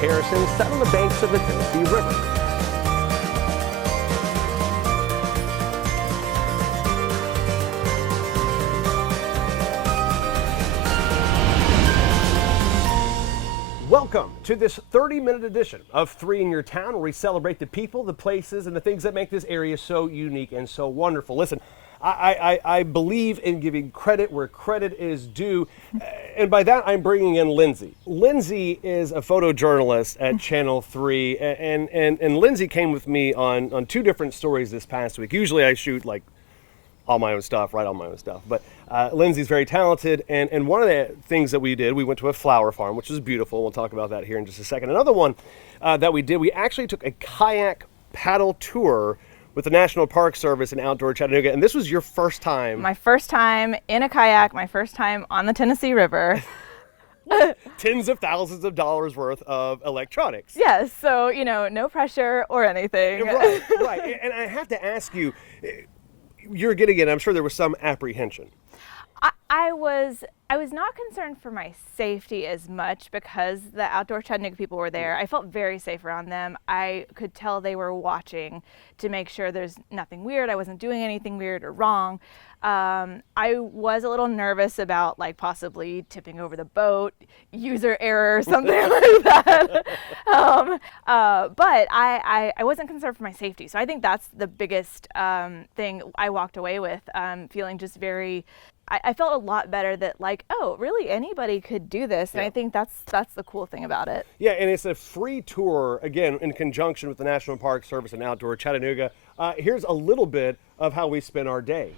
Harrison sat on the banks of the Tennessee River. Welcome to this 30-minute edition of 3 in Your Town, where we celebrate the people, the places, and the things that make this area so unique and so wonderful. Listen, I believe in giving credit where credit is due, and by that I'm bringing in Lindsay. Lindsay is a photojournalist at Channel 3, and Lindsay came with me on 2 different stories this past week. Usually I shoot like all my own stuff, write all my own stuff. But Lindsay's very talented, and one of the things that we did, we went to a flower farm, which is beautiful. We'll talk about that here in just a second. Another one that we did, we actually took a kayak paddle tour with the National Park Service in outdoor Chattanooga, and this was your first time. My first time in a kayak, my first time on the Tennessee River. Tens of thousands of dollars worth of electronics. Yes, so, you know, no pressure or anything. Right. And I have to ask you, you're getting it. I'm sure there was some apprehension. I was not concerned for my safety as much because the outdoor Chattanooga people were there. I felt very safe around them. I could tell they were watching to make sure there's nothing weird. I wasn't doing anything weird or wrong. I was a little nervous about like possibly tipping over the boat, user error or something like that. But I wasn't concerned for my safety. So I think that's the biggest thing I walked away with, feeling just very, I felt a lot better that like, oh, really anybody could do this. And I think that's the cool thing about it. Yeah, and it's a free tour, again, in conjunction with the National Park Service and Outdoor Chattanooga. Here's a little bit of how we spent our day.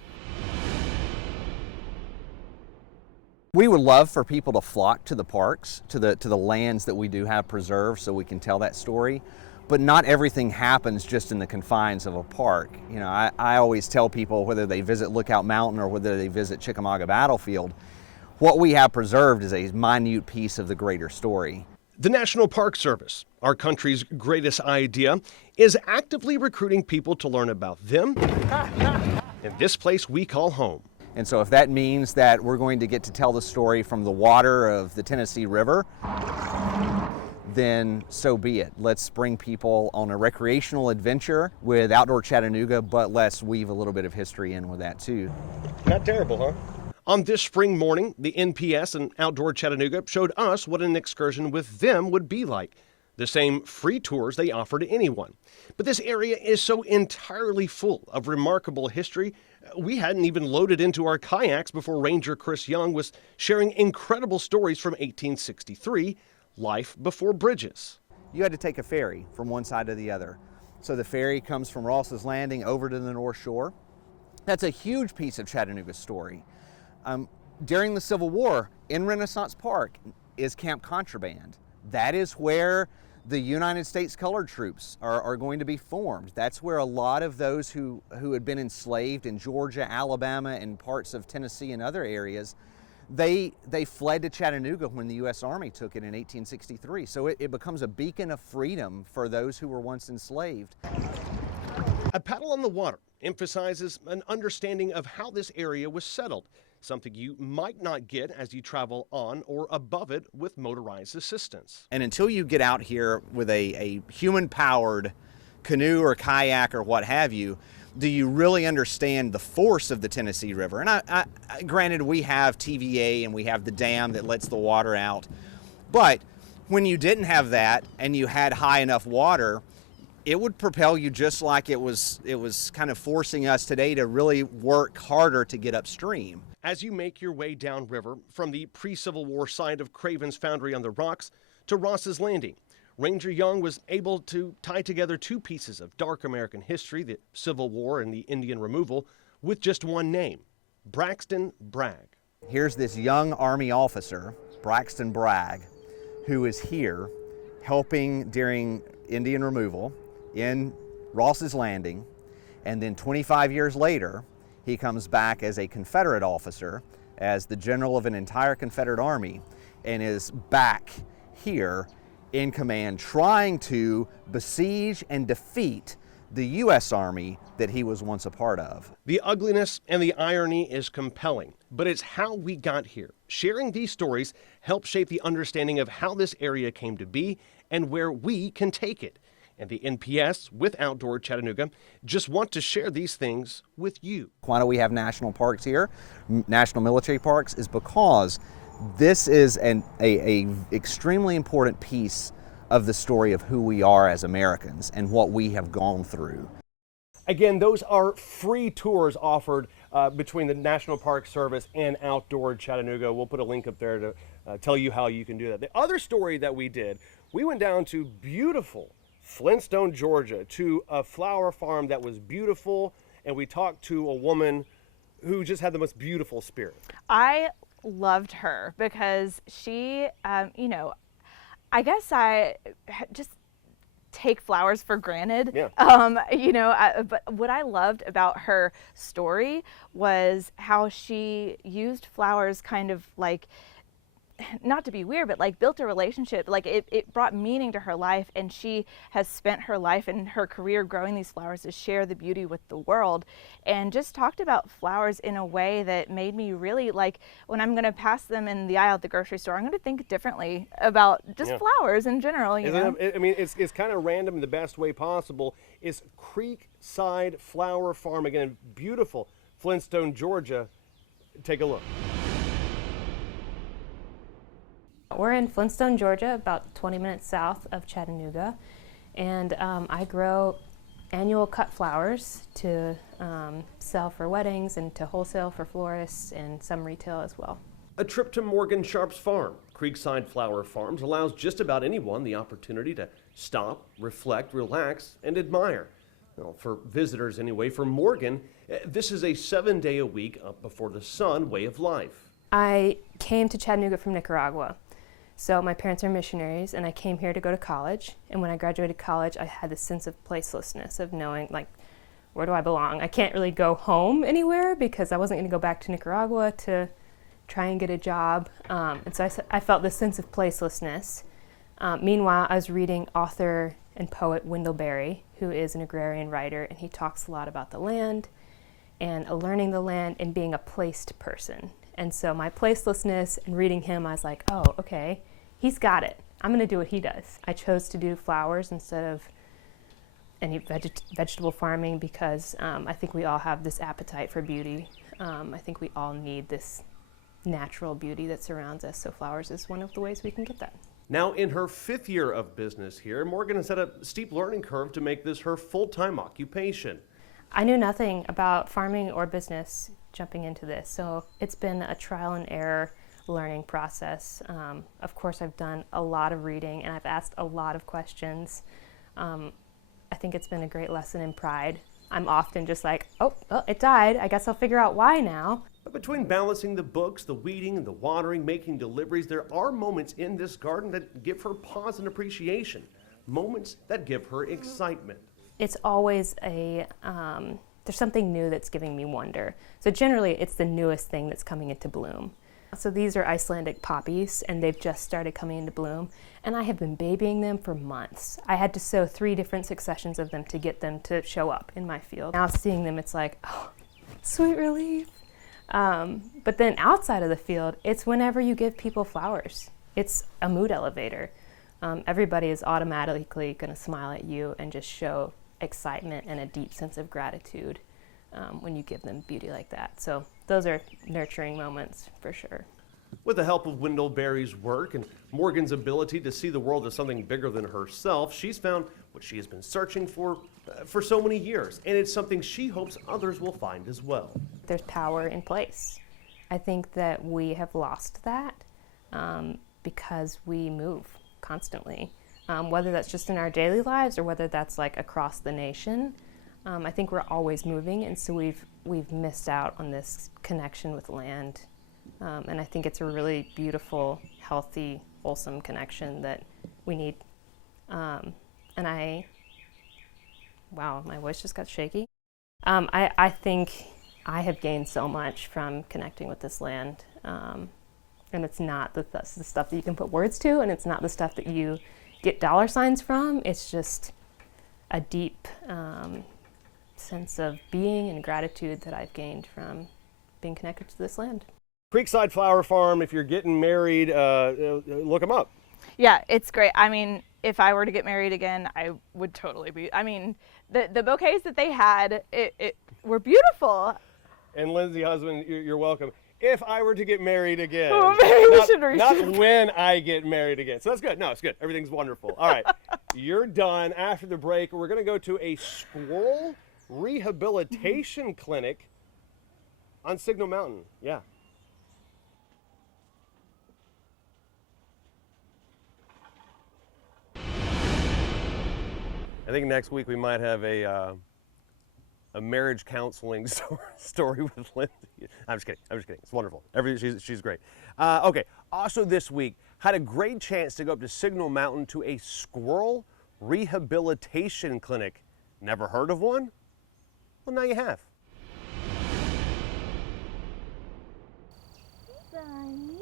We would love for people to flock to the parks, to the lands that we do have preserved so we can tell that story. But not everything happens just in the confines of a park. You know, I always tell people, whether they visit Lookout Mountain or whether they visit Chickamauga Battlefield, what we have preserved is a minute piece of the greater story. The National Park Service, our country's greatest idea, is actively recruiting people to learn about them in this place we call home. And so if that means that we're going to get to tell the story from the water of the Tennessee River, then so be it. Let's bring people on a recreational adventure with Outdoor Chattanooga, but let's weave a little bit of history in with that too. Not terrible, huh? On this spring morning, the NPS and Outdoor Chattanooga showed us what an excursion with them would be like. The same free tours they offer to anyone. But this area is so entirely full of remarkable history, we hadn't even loaded into our kayaks before Ranger Chris Young was sharing incredible stories from 1863, life before bridges. You had to take a ferry from one side to the other. So the ferry comes from Ross's Landing over to the North Shore. That's a huge piece of Chattanooga's story. During the Civil War, in Renaissance Park is Camp Contraband. That is where the United States Colored Troops are going to be formed. That's where a lot of those who had been enslaved in Georgia, Alabama, and parts of Tennessee and other areas, they fled to Chattanooga when the U.S. Army took it in 1863. So it becomes a beacon of freedom for those who were once enslaved. A Paddle on the Water emphasizes an understanding of how this area was settled, something you might not get as you travel on or above it with motorized assistance. And until you get out here with a human-powered canoe or kayak or what have you, do you really understand the force of the Tennessee River? And I granted, we have TVA and we have the dam that lets the water out, but when you didn't have that and you had high enough water, it would propel you just like it was kind of forcing us today to really work harder to get upstream. As you make your way downriver from the pre-Civil War site of Craven's Foundry on the Rocks to Ross's Landing, Ranger Young was able to tie together 2 pieces of dark American history, the Civil War and the Indian removal, with just one name, Braxton Bragg. Here's this young Army officer, Braxton Bragg, who is here helping during Indian removal in Ross's Landing, and then 25 years later, he comes back as a Confederate officer, as the general of an entire Confederate army, and is back here in command, trying to besiege and defeat the U.S. Army that he was once a part of. The ugliness and the irony is compelling, but it's how we got here, Sharing these stories helps shape the understanding of how this area came to be and where we can take it. And the NPS with Outdoor Chattanooga just want to share these things with you. Why do we have national parks here, national military parks, is because this is a extremely important piece of the story of who we are as Americans and what we have gone through. Again, those are free tours offered between the National Park Service and Outdoor Chattanooga. We'll put a link up there to tell you how you can do that. The other story that we did, we went down to beautiful Flintstone, Georgia, to a flower farm that was beautiful, and we talked to a woman who just had the most beautiful spirit. I loved her because she, I guess I just take flowers for granted. Yeah. But what I loved about her story was how she used flowers kind of like, not to be weird, but like built a relationship. Like it brought meaning to her life, and she has spent her life and her career growing these flowers to share the beauty with the world, and just talked about flowers in a way that made me really, like, when I'm going to pass them in the aisle at the grocery store, I'm going to think differently about just flowers in general. You know? I mean, it's kind of random in the best way possible. It's Creekside Flower Farm, again, beautiful Flintstone, Georgia. Take a look. We're in Flintstone, Georgia, about 20 minutes south of Chattanooga, and I grow annual cut flowers to sell for weddings and to wholesale for florists and some retail as well. A trip to Morgan Sharp's farm, Creekside Flower Farms, allows just about anyone the opportunity to stop, reflect, relax, and admire. Well, for visitors anyway, for Morgan, this is a 7-day-a-week up before the sun way of life. I came to Chattanooga from Nicaragua. So my parents are missionaries, and I came here to go to college. And when I graduated college, I had this sense of placelessness, of knowing, like, where do I belong? I can't really go home anywhere because I wasn't going to go back to Nicaragua to try and get a job. And so I felt this sense of placelessness. Meanwhile, I was reading author and poet Wendell Berry, who is an agrarian writer, and he talks a lot about the land and learning the land and being a placed person. And so my placelessness and reading him, I was like, oh, okay, he's got it. I'm going to do what he does. I chose to do flowers instead of any vegetable farming because I think we all have this appetite for beauty. I think we all need this natural beauty that surrounds us, so flowers is one of the ways we can get that. Now in her 5th year of business here, Morgan has had a steep learning curve to make this her full-time occupation. I knew nothing about farming or business jumping into this, so it's been a trial and error learning process. Of course, I've done a lot of reading and I've asked a lot of questions. I think it's been a great lesson in pride. I'm often just like, oh, it died. I guess I'll figure out why now. But between balancing the books, the weeding, and the watering, making deliveries, there are moments in this garden that give her pause and appreciation, moments that give her excitement. It's always there's something new that's giving me wonder. So generally, it's the newest thing that's coming into bloom. So these are Icelandic poppies, and they've just started coming into bloom. And I have been babying them for months. I had to sow 3 different successions of them to get them to show up in my field. Now seeing them, it's like, oh, sweet relief. But then outside of the field, it's whenever you give people flowers. It's a mood elevator. Everybody is automatically going to smile at you and just show excitement and a deep sense of gratitude when you give them beauty like that. So those are nurturing moments for sure. With the help of Wendell Berry's work and Morgan's ability to see the world as something bigger than herself, she's found what she has been searching for so many years, and it's something she hopes others will find as well. There's power in place. I think that we have lost that because we move constantly. Whether that's just in our daily lives or whether that's like across the nation, I think we're always moving, and so we've missed out on this connection with land. And I think it's a really beautiful, healthy, wholesome connection that we need. Wow, my voice just got shaky. I think I have gained so much from connecting with this land. And it's not the stuff that you can put words to, and it's not the stuff that you get dollar signs from. It's just a deep sense of being and gratitude that I've gained from being connected to this land. Creekside Flower Farm, if you're getting married, look them up. Yeah, it's great. I mean, if I were to get married again, I would totally be. I mean, the bouquets that they had, it were beautiful. And Lindsay, husband, you're welcome. If I were to get married again, Oh, maybe we should not when I get married again. So that's good. No, it's good. Everything's wonderful. All right, you're done. After the break, we're going to go to a squirrel rehabilitation clinic on Signal Mountain. Yeah. I think next week we might have a marriage counseling story with Lindsay. I'm just kidding. It's wonderful. She's great. Okay. Also this week, had a great chance to go up to Signal Mountain to a squirrel rehabilitation clinic. Never heard of one? Well, now you have. Bunny,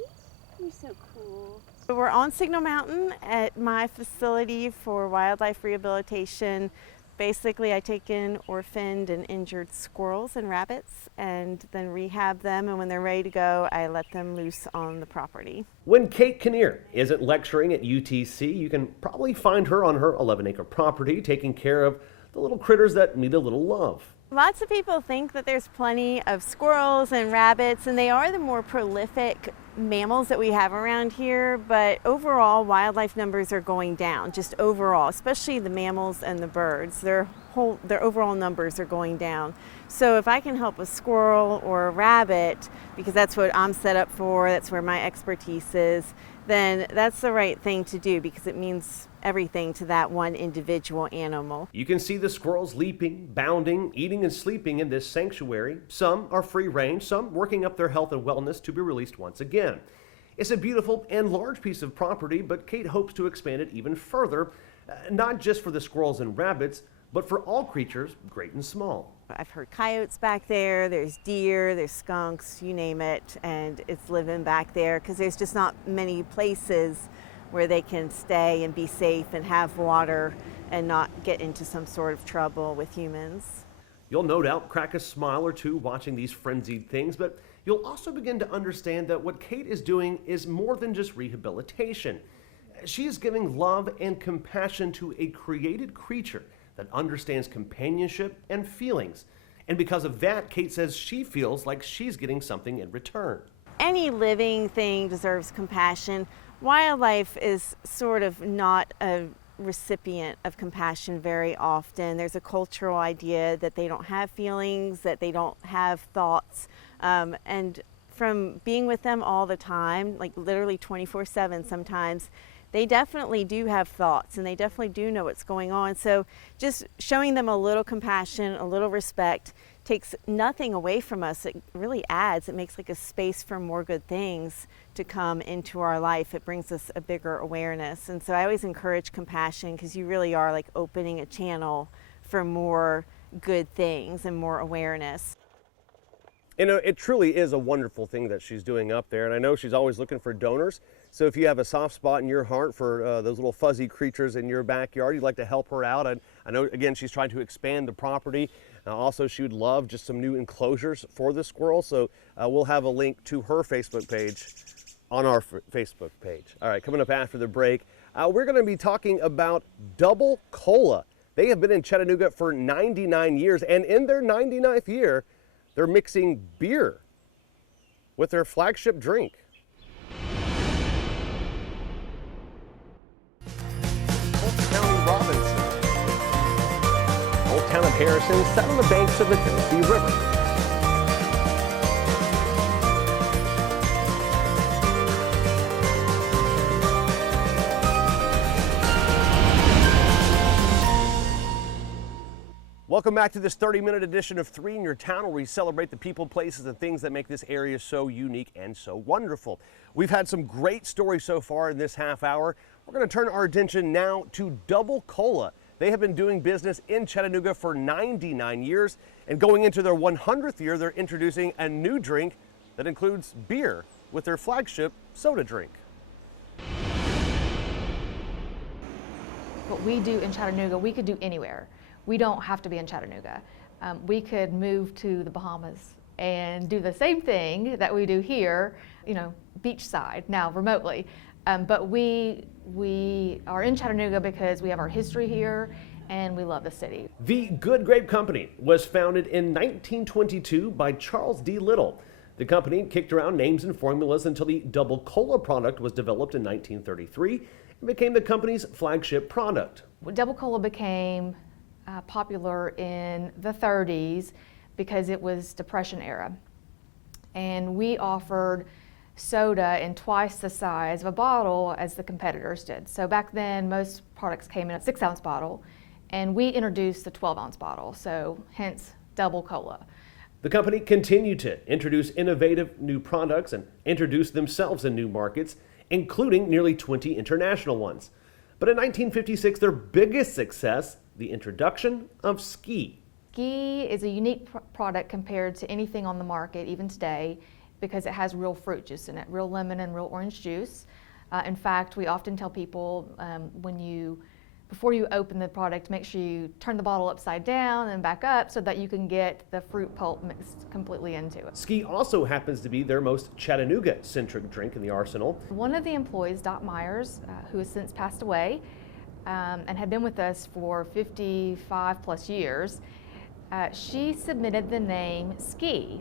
you're so cool. We're on Signal Mountain at my facility for wildlife rehabilitation. Basically, I take in orphaned and injured squirrels and rabbits and then rehab them, and when they're ready to go, I let them loose on the property. When Kate Kinnear isn't lecturing at UTC, you can probably find her on her 11-acre property taking care of the little critters that need a little love. Lots of people think that there's plenty of squirrels and rabbits, and they are the more prolific mammals that we have around here, but overall wildlife numbers are going down, just overall, especially the mammals and the birds. Their overall numbers are going down. So if I can help a squirrel or a rabbit, because that's what I'm set up for, that's where my expertise is, then that's the right thing to do because it means everything to that one individual animal. You can see the squirrels leaping, bounding, eating and sleeping in this sanctuary. Some are free range, some working up their health and wellness to be released once again. It's a beautiful and large piece of property, but Kate hopes to expand it even further, not just for the squirrels and rabbits, but for all creatures, great and small. I've heard coyotes back there, there's deer, there's skunks, you name it, and it's living back there because there's just not many places where they can stay and be safe and have water and not get into some sort of trouble with humans. You'll no doubt crack a smile or two watching these frenzied things, but you'll also begin to understand that what Kate is doing is more than just rehabilitation. She is giving love and compassion to a created creature that understands companionship and feelings. And because of that, Kate says she feels like she's getting something in return. Any living thing deserves compassion. Wildlife is sort of not a recipient of compassion very often. There's a cultural idea that they don't have feelings, that they don't have thoughts. And from being with them all the time, like literally 24/7 sometimes, they definitely do have thoughts and they definitely do know what's going on. So just showing them a little compassion, a little respect takes nothing away from us. It really adds, it makes like a space for more good things to come into our life. It brings us a bigger awareness. And so I always encourage compassion because you really are like opening a channel for more good things and more awareness. You know, it truly is a wonderful thing that she's doing up there, and I know she's always looking for donors. So if you have a soft spot in your heart for those little fuzzy creatures in your backyard, you'd like to help her out. I know, again, she's trying to expand the property. Also, she would love just some new enclosures for the squirrel. So we'll have a link to her Facebook page on our Facebook page. All right, coming up after the break, we're going to be talking about Double Cola. They have been in Chattanooga for 99 years, and in their 99th year, they're mixing beer with their flagship drink. Old Town Robinson. Old Town of Harrison sat on the banks of the Tennessee River. Welcome back to this 30-minute edition of 3 in Your Town, where we celebrate the people, places, and things that make this area so unique and so wonderful. We've had some great stories so far in this half hour. We're going to turn our attention now to Double Cola. They have been doing business in Chattanooga for 99 years, and going into their 100th year, they're introducing a new drink that includes beer with their flagship soda drink. What we do in Chattanooga, we could do anywhere. We don't have to be in Chattanooga. We could move to the Bahamas and do the same thing that we do here, you know, beachside, now remotely. But we are in Chattanooga because we have our history here and we love the city. The Good Grape Company was founded in 1922 by Charles D. Little. The company kicked around names and formulas until the Double Cola product was developed in 1933 and became the company's flagship product. Double Cola became popular in the 30s because it was Depression era. And we offered soda in twice the size of a bottle as the competitors did. So back then, most products came in a 6-ounce bottle, and we introduced the 12-ounce bottle, so hence Double Cola. The company continued to introduce innovative new products and introduce themselves in new markets, including nearly 20 international ones. But in 1956, their biggest success, the introduction of Ski. Ski is a unique product compared to anything on the market, even today, because it has real fruit juice in it, real lemon and real orange juice. In fact, we often tell people before you open the product, make sure you turn the bottle upside down and back up so that you can get the fruit pulp mixed completely into it. Ski also happens to be their most Chattanooga-centric drink in the arsenal. One of the employees, Dot Myers, who has since passed away and had been with us for 55 plus years, she submitted the name Ski.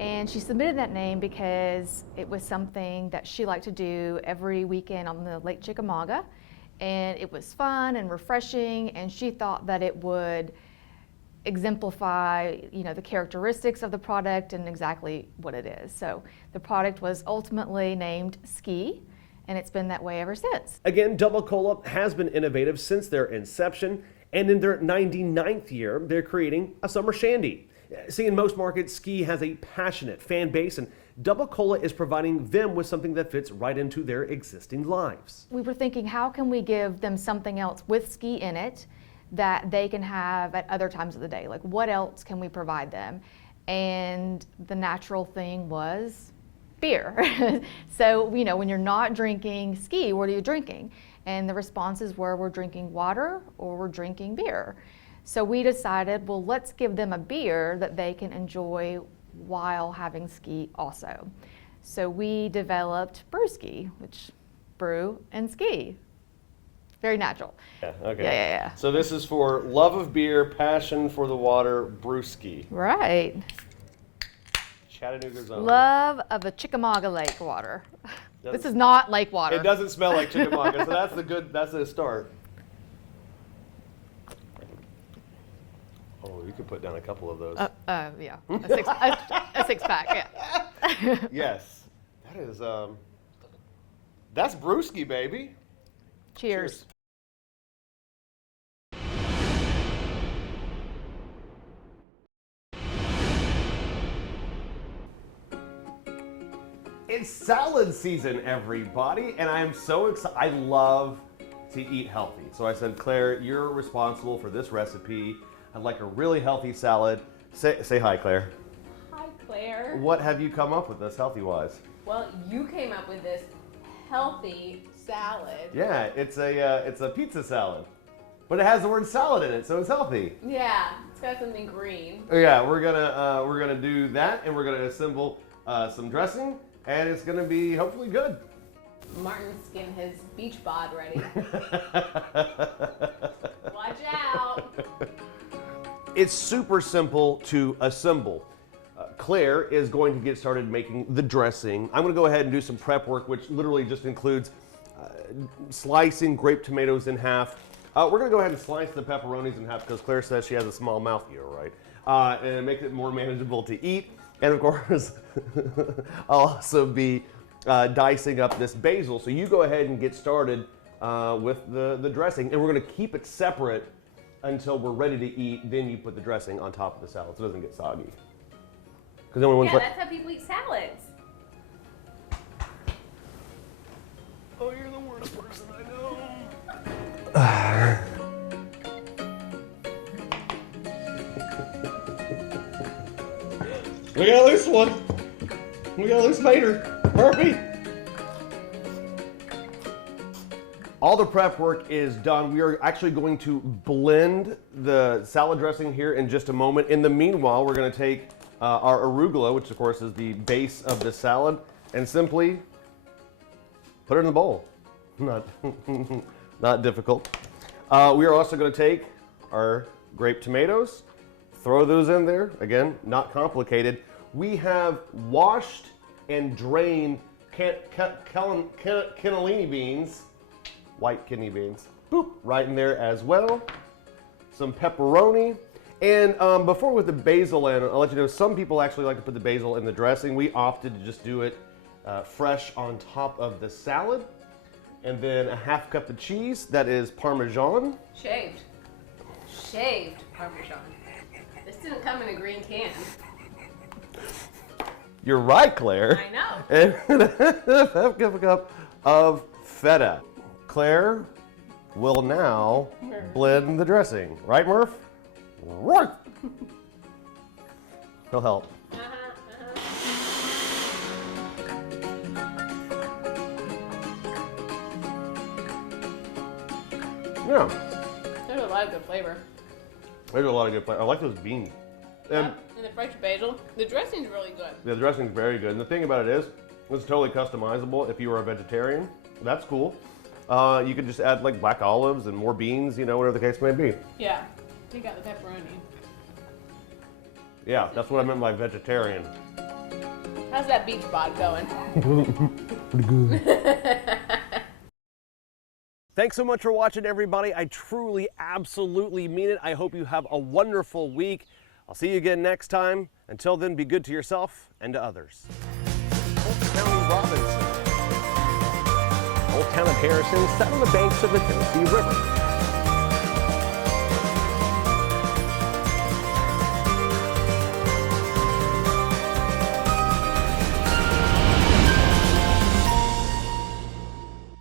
And she submitted that name because it was something that she liked to do every weekend on the Lake Chickamauga. And it was fun and refreshing, and she thought that it would exemplify, you know, the characteristics of the product and exactly what it is. So the product was ultimately named Ski, and it's been that way ever since. Again, Double Cola has been innovative since their inception, and in their 99th year, they're creating a summer shandy. See, in most markets, Ski has a passionate fan base, and Double Cola is providing them with something that fits right into their existing lives. We were thinking, how can we give them something else with Ski in it that they can have at other times of the day? Like, what else can we provide them? And the natural thing was beer. So, you know, when you're not drinking Ski, what are you drinking? And the responses were, we're drinking water or we're drinking beer. So we decided, well, let's give them a beer that they can enjoy while having Ski also. So we developed Brewski, which brew and ski. Very natural. Yeah, okay. Yeah. So this is for love of beer, passion for the water, Brewski. Right. Chattanooga's own. Love of the Chickamauga Lake water. This is not lake water. It doesn't smell like Chickamauga, so that's a start. Oh, you could put down a couple of those. Yeah. A six pack, yeah. Yes. That is, that's Brewski, baby. Cheers. It's salad season, everybody, and I am so excited. I love to eat healthy. So I said, Claire, you're responsible for this recipe. I'd like a really healthy salad. Say hi, Claire. Hi, Claire. What have you come up with this healthy-wise? Well, you came up with this healthy salad. Yeah, it's a pizza salad, but it has the word salad in it, so it's healthy. Yeah, it's got something green. Yeah, we're gonna do that, and we're gonna assemble some dressing, and it's gonna be hopefully good. Martin's getting his beach bod ready. Watch out. It's super simple to assemble. Claire is going to get started making the dressing. I'm going to go ahead and do some prep work, which literally just includes slicing grape tomatoes in half. We're going to go ahead and slice the pepperonis in half because Claire says she has a small mouth here, right? And make it more manageable to eat. And of course, I'll also be dicing up this basil. So you go ahead and get started with the dressing, and we're going to keep it separate until we're ready to eat. Then you put the dressing on top of the salad so it doesn't get soggy. Because then when Yeah, that's how people eat salads. Oh, you're the worst person I know. We got a loose one. We got a loose mater. Harvey. All the prep work is done. We are actually going to blend the salad dressing here in just a moment. In the meanwhile, we're going to take our arugula, which of course is the base of the salad, and simply put it in the bowl. Not, not difficult. We are also going to take our grape tomatoes, throw those in there. Again, not complicated. We have washed and drained cannellini beans, white kidney beans, boop, right in there as well. Some pepperoni. And before with the basil in, I'll let you know, some people actually like to put the basil in the dressing. We opted to just do it fresh on top of the salad. And then a half cup of cheese, that is Parmesan. Shaved. Shaved Parmesan. This didn't come in a green can. You're right, Claire. I know. And a half cup of feta. Claire will now blend the dressing. Right, Murph? Right. He'll help. Yeah, There's a lot of good flavor. there's a lot of good flavor. I like those beans. And And the fresh basil. The dressing's really good. the dressing's very good. And the thing about it is, it's totally customizable if you were a vegetarian. That's cool. You could just add like black olives and more beans, you know, whatever the case may be. Yeah. Take out the pepperoni. Yeah, that's what I meant by vegetarian. How's that beach bod going? Thanks so much for watching, everybody. I truly, absolutely mean it. I hope you have a wonderful week. I'll see you again next time. Until then, be good to yourself and to others. Old Town Robinson. Old Town of Harrison sat on the banks of the Tennessee River.